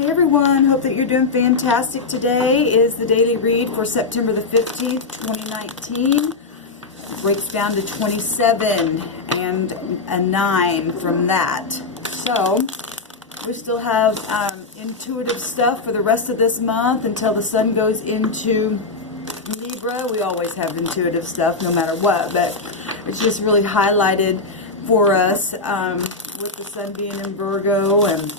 Hey everyone, hope that you're doing fantastic. Today is the daily read for September the 15th, 2019. It breaks down to 27 and a 9 from that. So, we still have intuitive stuff for the rest of this month until the sun goes into Libra. We always have intuitive stuff no matter what, but it's just really highlighted for us with the sun being in Virgo and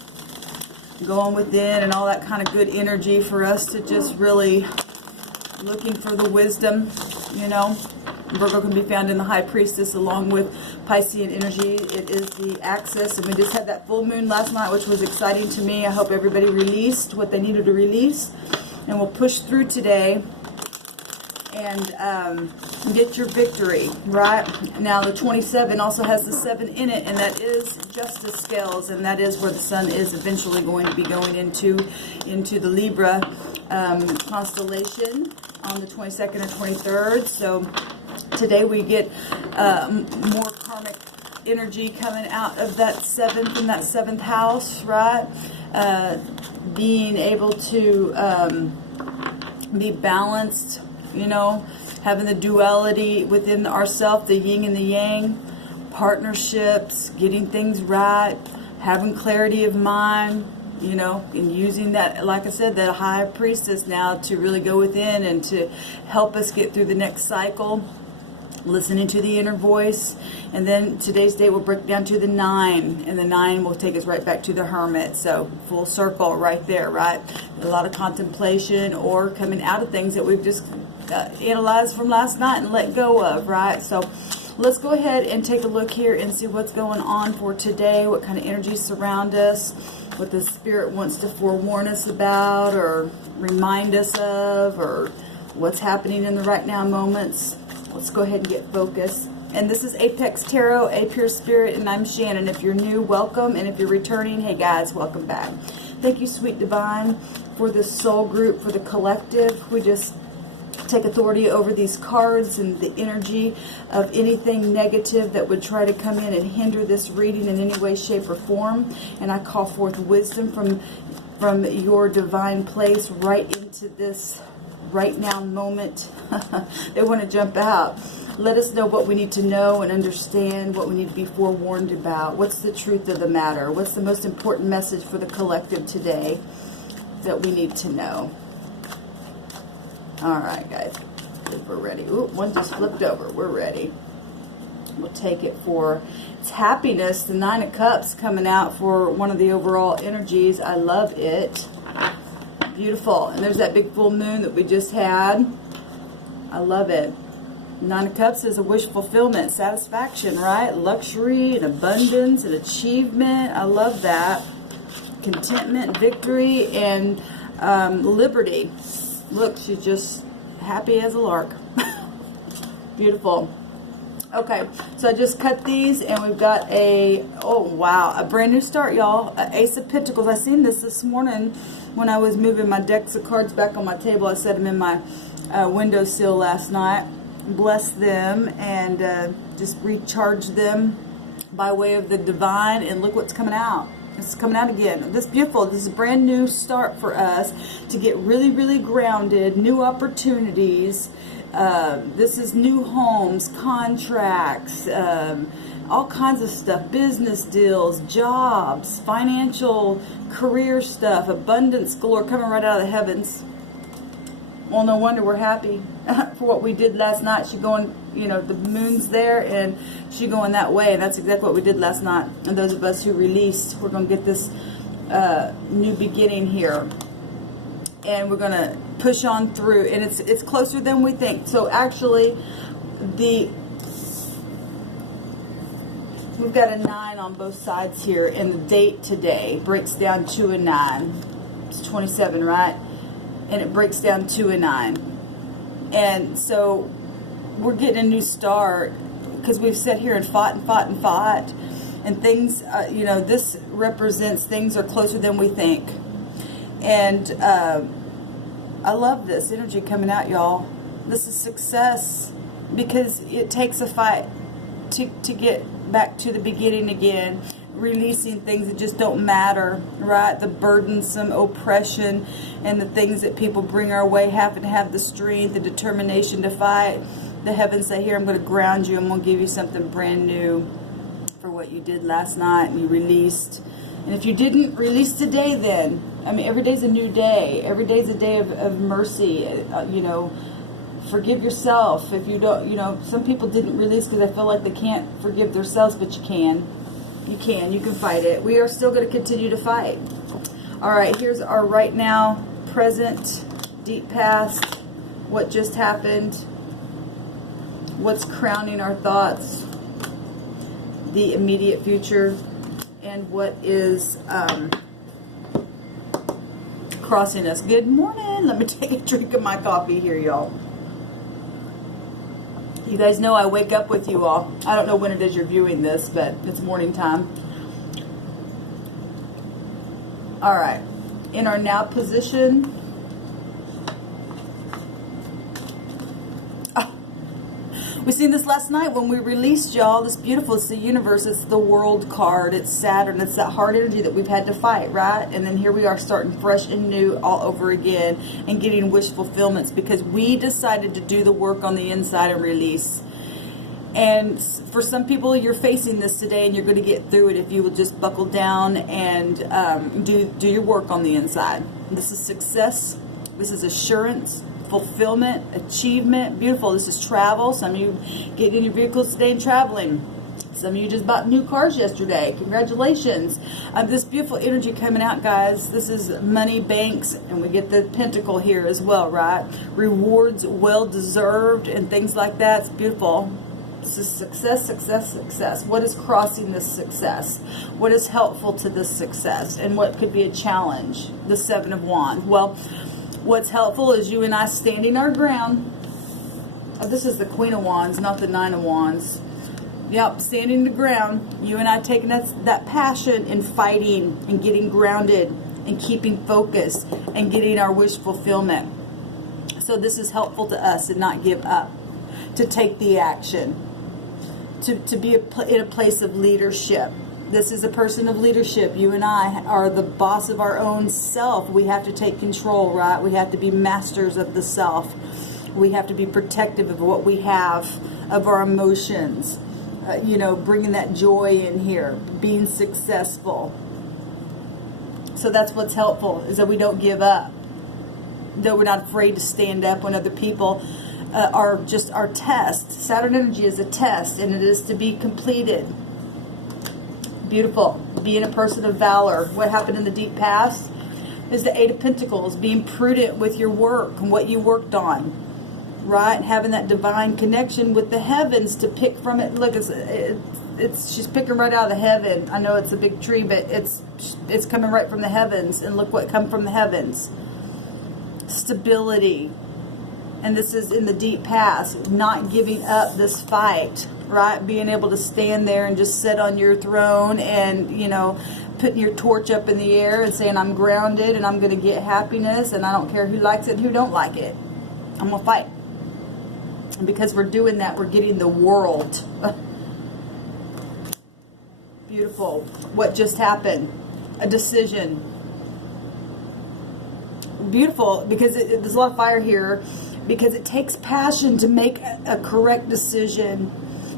going within and all that kind of good energy for us to just really looking for the wisdom, you know. Virgo can be found in the High Priestess along with Piscean energy. It is the axis, and we just had that full moon last night, which was exciting to me. I hope everybody released what they needed to release, and we'll push through today and get your victory, right? Now the 27 also has the 7 in it, and that is justice scales, and that is where the sun is eventually going to be going into the Libra constellation on the 22nd or 23rd. So today we get more karmic energy coming out of that 7th in that 7th house, right? Being able to be balanced, you know, having the duality within ourself, the yin and the yang, partnerships, getting things right, having clarity of mind, you know, and using that, like I said, that High Priestess now to really go within and to help us get through the next cycle, listening to the inner voice. And then today's date will break down to the 9, and the 9 will take us right back to the Hermit. So full circle right there, right? A lot of contemplation or coming out of things that we've just analyzed from last night and let go of, right? So let's go ahead and take a look here and see what's going on for today, what kind of energies surround us, what the Spirit wants to forewarn us about or remind us of, or what's happening in the right now moments. Let's go ahead and get focused. And this is Apex Tarot, A Pure Spirit, and I'm Shannon. If you're new, welcome. And if you're returning, hey guys, welcome back. Thank you, Sweet Divine, for this soul group, for the collective. We just take authority over these cards and the energy of anything negative that would try to come in and hinder this reading in any way, shape, or form. And I call forth wisdom from your divine place right into this right now moment. They want to jump out. Let us know what we need to know and understand, what we need to be forewarned about. What's the truth of the matter? What's the most important message for the collective today that we need to know? All right, guys, we're ready. Ooh, one just flipped over. We're ready. We'll take it for its happiness. The 9 of Cups coming out for one of the overall energies. I love it. Beautiful. And there's that big full moon that we just had. I love it. 9 of Cups is a wish fulfillment, satisfaction, right? Luxury and abundance and achievement. I love that. Contentment, victory, and liberty. Look, she's just happy as a lark. Beautiful. Okay, so I just cut these, and we've got a, oh wow, a brand new start, y'all. Ace of Pentacles. I seen this morning when I was moving my decks of cards back on my table. I set them in my windowsill last night. Bless them and just recharge them by way of the divine, and look what's coming out. It's coming out again. This is beautiful. This is a brand new start for us to get really, really grounded, new opportunities. This is new homes, contracts, all kinds of stuff, business deals, jobs, financial, career stuff, abundance galore coming right out of the heavens. Well, no wonder we're happy for what we did last night. She going, you know, the moon's there and she going that way. And that's exactly what we did last night. And those of us who released, we're going to get this new beginning here. And we're going to push on through. And it's closer than we think. So actually, we've got a 9 on both sides here. And the date today breaks down 2 and 9. It's 27, right? And it breaks down 2 and 9. And so we're getting a new start because we've sat here and fought and fought and fought. And things, you know, this represents things are closer than we think. And I love this energy coming out, y'all. This is success because it takes a fight to get back to the beginning again. releasing things that just don't matter, right? The burdensome oppression and the things that people bring our way, having to have the strength, the determination to fight. The heavens say, here, I'm going to ground you. I'm going to give you something brand new for what you did last night and you released. And if you didn't release today, then, I mean, every day's a new day. Every day's a day of mercy. You know, forgive yourself. If you don't, you know, some people didn't release because they feel like they can't forgive themselves, but you can. You can. You can fight it. We are still going to continue to fight. All right, here's our right now, present, deep past, what just happened, what's crowning our thoughts, the immediate future, and what is crossing us. Good morning. Let me take a drink of my coffee here, y'all. You guys know I wake up with you all. I don't know when it is you're viewing this, but it's morning time. All right. In our now position, we seen this last night when we released y'all. This beautiful, it's the universe, it's the world card, it's Saturn, it's that hard energy that we've had to fight, right? And then here we are starting fresh and new all over again and getting wish fulfillments because we decided to do the work on the inside and release. And for some people, you're facing this today and you're going to get through it if you will just buckle down and do your work on the inside. This is success. This is assurance. Fulfillment, achievement, beautiful. This is travel. Some of you get in your vehicles today and traveling. Some of you just bought new cars yesterday. Congratulations. This beautiful energy coming out, guys. This is money, banks, and we get the pentacle here as well, right? Rewards well deserved and things like that. It's beautiful. This is success, success, success. What is crossing this success? What is helpful to this success? And what could be a challenge? The Seven of Wands. Well, what's helpful is you and I standing our ground. Oh, this is the Queen of Wands, not the Nine of Wands. Yep, standing the ground. You and I taking that passion and fighting and getting grounded and keeping focused and getting our wish fulfillment. So this is helpful to us and not give up. To take the action. To be in a place of leadership. This is a person of leadership. You and I are the boss of our own self. We have to take control, right? We have to be masters of the self. We have to be protective of what we have, of our emotions. You know, bringing that joy in here, being successful. So that's what's helpful, is that we don't give up. That we're not afraid to stand up when other people are just our test. Saturn energy is a test, and it is to be completed. Beautiful. Being a person of valor. What happened in the deep past is the Eight of Pentacles. Being prudent with your work and what you worked on. Right? Having that divine connection with the heavens to pick from it. Look, it's she's picking right out of the heaven. I know it's a big tree, but it's coming right from the heavens. And look what come from the heavens. Stability. And this is in the deep past, not giving up this fight, right? Being able to stand there and just sit on your throne and, you know, putting your torch up in the air and saying, I'm grounded and I'm going to get happiness and I don't care who likes it and who don't like it. I'm going to fight. And because we're doing that, we're getting the world. Beautiful. What just happened? A decision. Beautiful, because there's a lot of fire here. Because it takes passion to make a correct decision,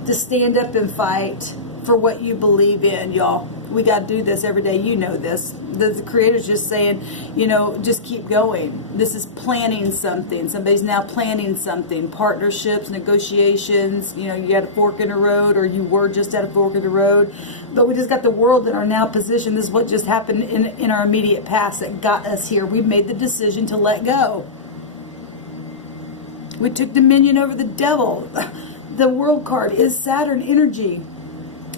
to stand up and fight for what you believe in, y'all. We got to do this every day. You know this. The Creator's just saying, you know, just keep going. This is planning something. Somebody's now planning something. Partnerships, negotiations. You know, you got a fork in the road, or you were just at a fork in the road. But we just got the world in our now position. This is what just happened in our immediate past that got us here. We've made the decision to let go. We took dominion over the devil. The world card is Saturn energy.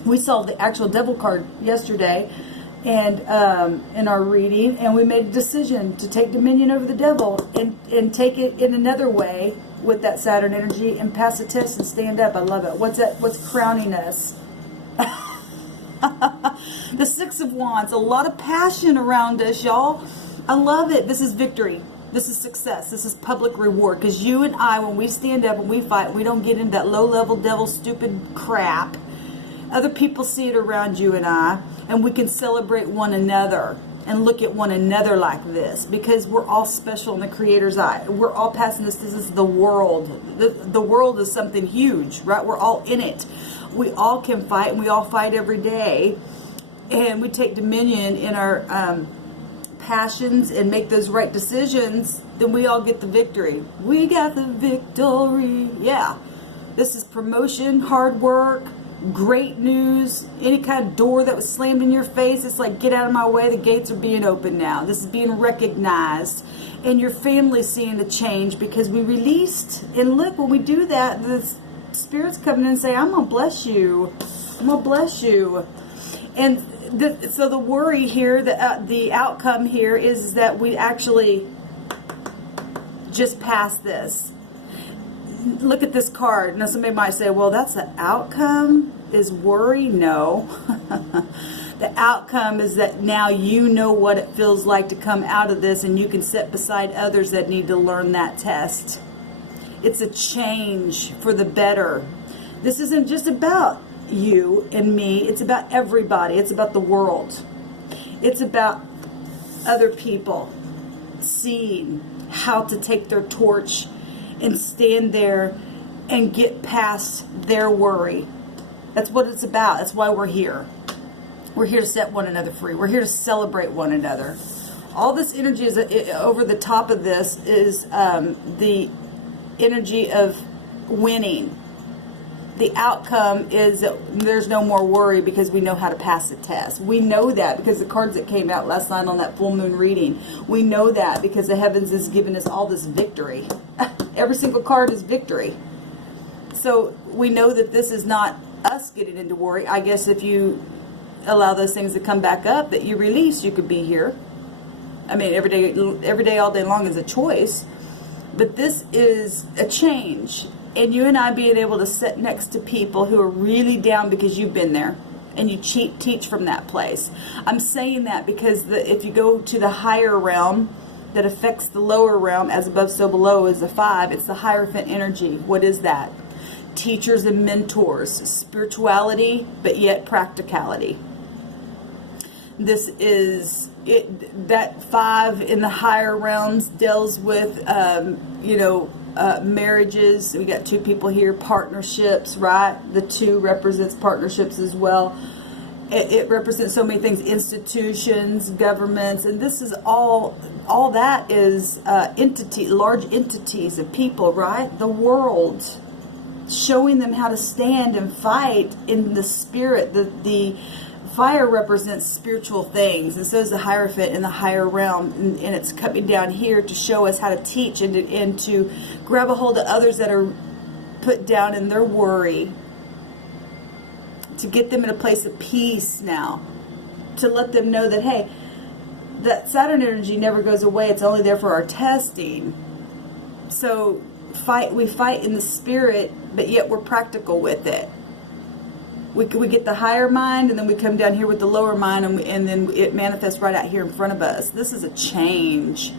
We saw the actual devil card yesterday and in our reading, and we made a decision to take dominion over the devil and take it in another way with that Saturn energy and pass the test and stand up. I love it. What's that? What's crowning us? The Six of Wands. A lot of passion around us, y'all. I love it. This is victory. This is success. This is public reward. Because you and I, when we stand up and we fight, we don't get into that low-level devil stupid crap. Other people see it around you and I. And we can celebrate one another and look at one another like this, because we're all special in the Creator's eye. We're all passing this. This is the world. The world is something huge, right? We're all in it. We all can fight, and we all fight every day. And we take dominion in our passions and make those right decisions, then we all get the victory. We got the victory. Yeah. This is promotion, hard work, great news. Any kind of door that was slammed in your face, it's like, get out of my way. The gates are being opened now. This is being recognized. And your family's seeing the change because we released. And look, when we do that, the Spirit's coming in and say, I'm going to bless you. I'm going to bless you. And so the worry here, the outcome here is that we actually just passed this. Look at this card. Now somebody might say, well, that's the outcome is worry. No. The outcome is that now you know what it feels like to come out of this, and you can sit beside others that need to learn that test. It's a change for the better. This isn't just about you and me. It's about everybody. It's about the world. It's about other people seeing how to take their torch and stand there and get past their worry. That's what it's about. That's why we're here. We're here to set one another free. We're here to celebrate one another. All this energy is over the top of this is the energy of winning. The outcome is that there's no more worry because we know how to pass the test. We know that because the cards that came out last night on that full moon reading. We know that because the heavens has given us all this victory. Every single card is victory. So we know that this is not us getting into worry. I guess if you allow those things to come back up that you release, you could be here. I mean, every day, all day long is a choice. But this is a change. And you and I being able to sit next to people who are really down because you've been there and you teach from that place. I'm saying that because if you go to the higher realm that affects the lower realm, as above so below is the 5, it's the Hierophant energy. What is that? Teachers and mentors, spirituality, but yet practicality. This is it. That 5 in the higher realms deals with, marriages. We got 2 people here. Partnerships, right? The 2 represents partnerships as well. It represents so many things: institutions, governments, and this is all that is large entities of people, right? The world, showing them how to stand and fight in the spirit. The fire represents spiritual things, and so is the Hierophant in the higher realm, and it's coming down here to show us how to teach and to grab a hold of others that are put down in their worry, to get them in a place of peace now, to let them know that, hey, that Saturn energy never goes away. It's only there for our testing. So we fight in the spirit, but yet we're practical with it. We get the higher mind, and then we come down here with the lower mind, and then it manifests right out here in front of us. This is a change.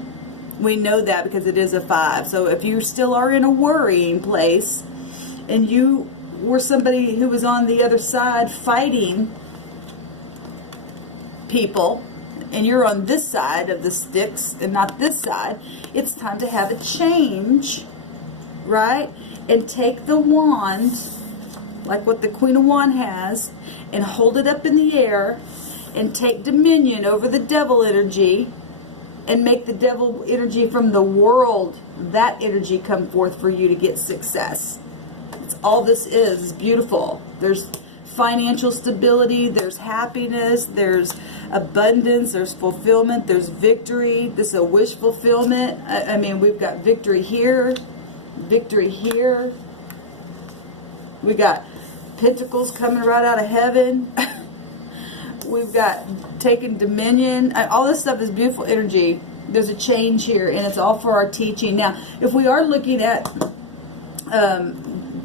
We know that because it is a 5. So if you still are in a worrying place, and you were somebody who was on the other side fighting people, and you're on this side of the sticks and not this side, it's time to have a change, right? And take the wand, like what the Queen of Wands has, and hold it up in the air and take dominion over the devil energy and make the devil energy from the world, that energy, come forth for you to get success. It's all this is. It's beautiful. There's financial stability, there's happiness, there's abundance, there's fulfillment, there's victory. This is a wish fulfillment. I mean, we've got victory here, victory here. We got pentacles coming right out of heaven. We've got taking dominion. All this stuff is beautiful energy. There's a change here, and it's all for our teaching. Now, if we are looking at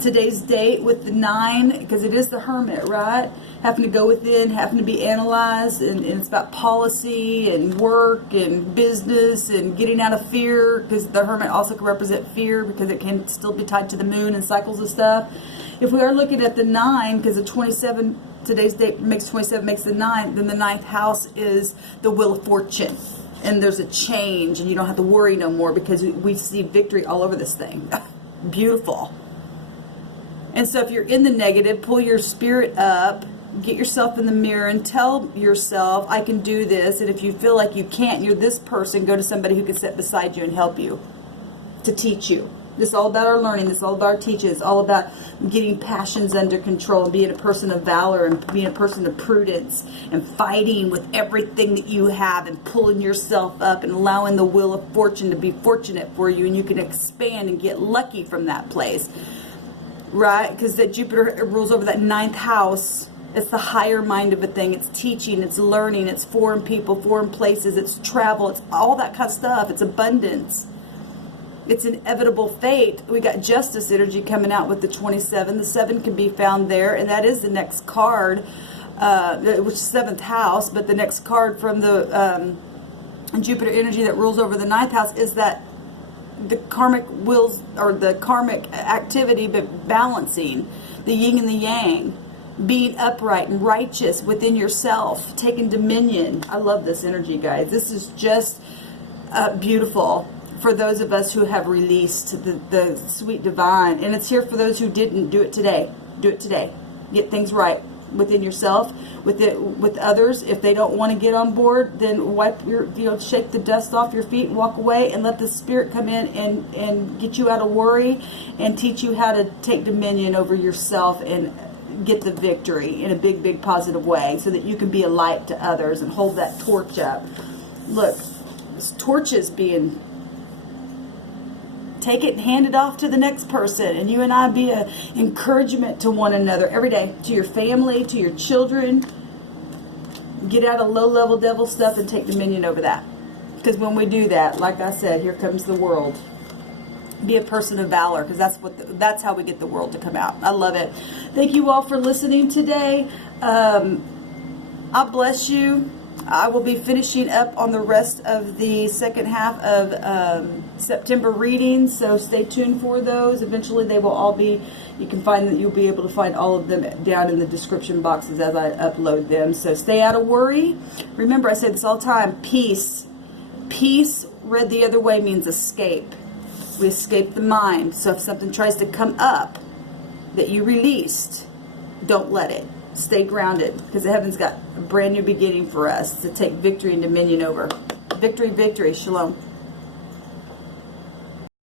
today's date with the 9, because it is the Hermit, right? Having to go within, having to be analyzed, and it's about policy and work and business and getting out of fear, because the Hermit also can represent fear because it can still be tied to the moon and cycles of stuff. If we are looking at the 9, because the 27 today's date makes 27, makes the 9th, then the 9th house is the Wheel of Fortune. And there's a change, and you don't have to worry no more because we see victory all over this thing. Beautiful. And so if you're in the negative, pull your spirit up, get yourself in the mirror and tell yourself, I can do this. And if you feel like you can't, you're this person, go to somebody who can sit beside you and help you, to teach you. This is all about our learning. This is all about our teaching. It's all about getting passions under control and being a person of valor and being a person of prudence and fighting with everything that you have and pulling yourself up and allowing the Wheel of Fortune to be fortunate for you, and you can expand and get lucky from that place, right? Because that Jupiter rules over that 9th house. It's the higher mind of a thing. It's teaching, it's learning, it's foreign people, foreign places, it's travel, it's all that kind of stuff. It's abundance. It's inevitable fate. We got justice energy coming out with the 27. The 7 can be found there, and that is the next card, which is 7th house. But the next card from the Jupiter energy that rules over the 9th house is that the karmic wills, or the karmic activity, but balancing the yin and the yang, being upright and righteous within yourself, taking dominion. I love this energy, guys. This is just beautiful for those of us who have released the sweet divine. And it's here for those who didn't. Do it today. Do it today. Get things right within yourself, with others. If they don't want to get on board, then wipe your, shake the dust off your feet and walk away, and let the spirit come in and get you out of worry and teach you how to take dominion over yourself and get the victory in a big, big positive way, so that you can be a light to others and hold that torch up. Look, this torch is being... Take it and hand it off to the next person. And you and I be an encouragement to one another every day. To your family, to your children. Get out of low-level devil stuff and take dominion over that. Because when we do that, like I said, here comes the world. Be a person of valor, because that's how we get the world to come out. I love it. Thank you all for listening today. I bless you. I will be finishing up on the rest of the second half of September readings, so stay tuned for those. Eventually they will all be, you'll be able to find all of them down in the description boxes as I upload them. So stay out of worry. Remember, I say this all the time, peace. Peace, read the other way, means escape. We escape the mind. So if something tries to come up that you released, don't let it. Stay grounded, because the heavens got a brand new beginning for us to take victory and dominion over. Victory, victory. Shalom.